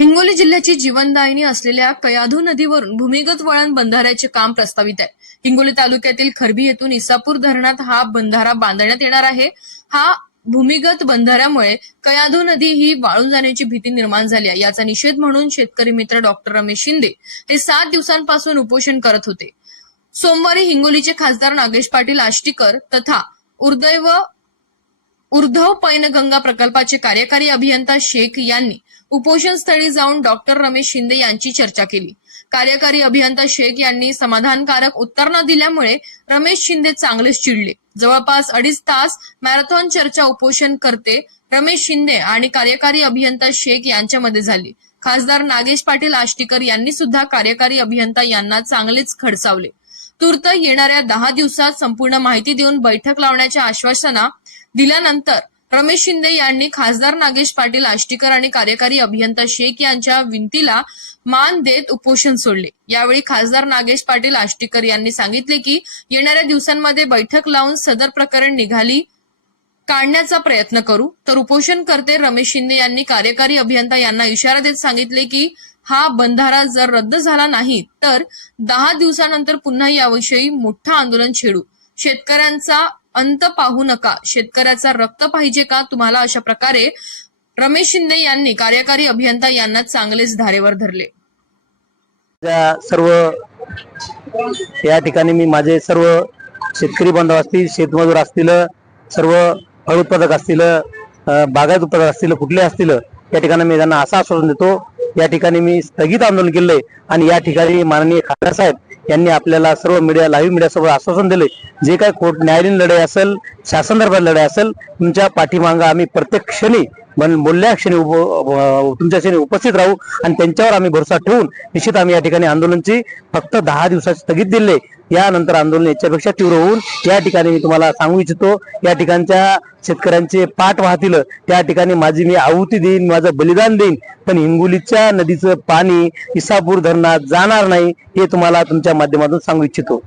हिंगोली जिल्ह्याची जीवनदायिनी असलेल्या कयाधू नदीवरून भूमिगत वळण बंधाऱ्याचे काम प्रस्तावित आहे. हिंगोली तालुक्यातील खरबी येथून इसापूर धरणात हा बंधारा बांधण्यात येणार आहे. हा भूमिगत बंधाऱ्यामुळे कयाधू नदी ही वाळून जाण्याची भीती निर्माण झाली आहे. याचा निषेध म्हणून शेतकरी मित्र डॉक्टर रमेश शिंदे हे सात दिवसांपासून उपोषण करत होते. सोमवारी हिंगोलीचे खासदार नागेश पाटील आष्टीकर तथा उर्दैव उर्धव पैनगंगा प्रकल्पाचे कार्यकारी अभियंता शेख यांनी उपोषण स्थळी जाऊन डॉक्टर रमेश शिंदे यांची चर्चा केली. कार्यकारी अभियंता शेख यांनी समाधानकारक उत्तर न दिल्यामुळे रमेश शिंदे चांगलेच चिडले. जवळपास अडीच तास मॅरेथॉन चर्चा उपोषण करते रमेश शिंदे आणि कार्यकारी अभियंता शेख यांच्यामध्ये झाली. खासदार नागेश पाटील आष्टीकर यांनी सुद्धा कार्यकारी अभियंता यांना चांगलेच खडसावले. तूर्त येणाऱ्या दहा दिवसात संपूर्ण माहिती देऊन बैठक लावण्याच्या आश्वासना दिल्यानंतर रमेश शिंदे यांनी खासदार नागेश पाटील आष्टीकर आणि कार्यकारी अभियंता शेख यांच्या विनंतीला मान देत उपोषण सोडले. यावेळी खासदार नागेश पाटील आष्टीकर यांनी सांगितले की येणाऱ्या दिवसांमध्ये बैठक लावून सदर प्रकरण निघाली काढण्याचा प्रयत्न करू. तर उपोषणकर्ते रमेश शिंदे यांनी कार्यकारी अभियंता यांना इशारा देत सांगितले की हा बंधारा जर रद्द झाला नाही तर दहा दिवसानंतर पुन्हा याविषयी मोठं आंदोलन छेडू. शेतकऱ्यांचा अंत पाहू नका. शेतकऱ्याचा रक्त पाहिजे का? तुम्हाला अशा प्रकारे रमेश शिंदे यांनी कार्यकारी अभियंता यांना चांगलेच धारेवर धरले. सर्व या ठिकाणी मी माझे सर्व शेतकरी बांधव असतील शेतमजूर असतील सर्व फळ उत्पादक असतील बागायत उत्पादक असतील कुठले असतील या ठिकाणी मी त्यांना असं आश्वासन देतो. या ठिकाणी मी स्थगित आंदोलन केलंय. आणि या ठिकाणी माननीय खासदार साहेब यांनी आपल्याला सर्व मीडिया लाईव्ह मीडियासोबत आश्वासन दिले जे काय कोर्ट न्यायालयीन लढाई असेल शासनदर्भात लढाई असेल तुमच्या पाठीमागं आम्ही प्रत्येक क्षणी बोलल्या क्षणी उप- तुमच्या क्षणी उपस्थित राहू आणि त्यांच्यावर आम्ही भरोसा ठेवून निश्चित आम्ही या ठिकाणी आंदोलनची फक्त दहा दिवसाची स्थगित दिले यानंतर आंदोलन याच्यापेक्षा तीव्र होऊन या ठिकाणी मी तुम्हाला सांगू इच्छितो या ठिकाणच्या शेतकऱ्यांचे पाठ वाहतील त्या ठिकाणी माझी मी आहुती देईन माझं बलिदान देईन पण हिंगोलीच्या नदीचं पाणी इसापूर धरणात जाणार नाही हे तुम्हाला तुमच्या माध्यमातून सांगू इच्छितो.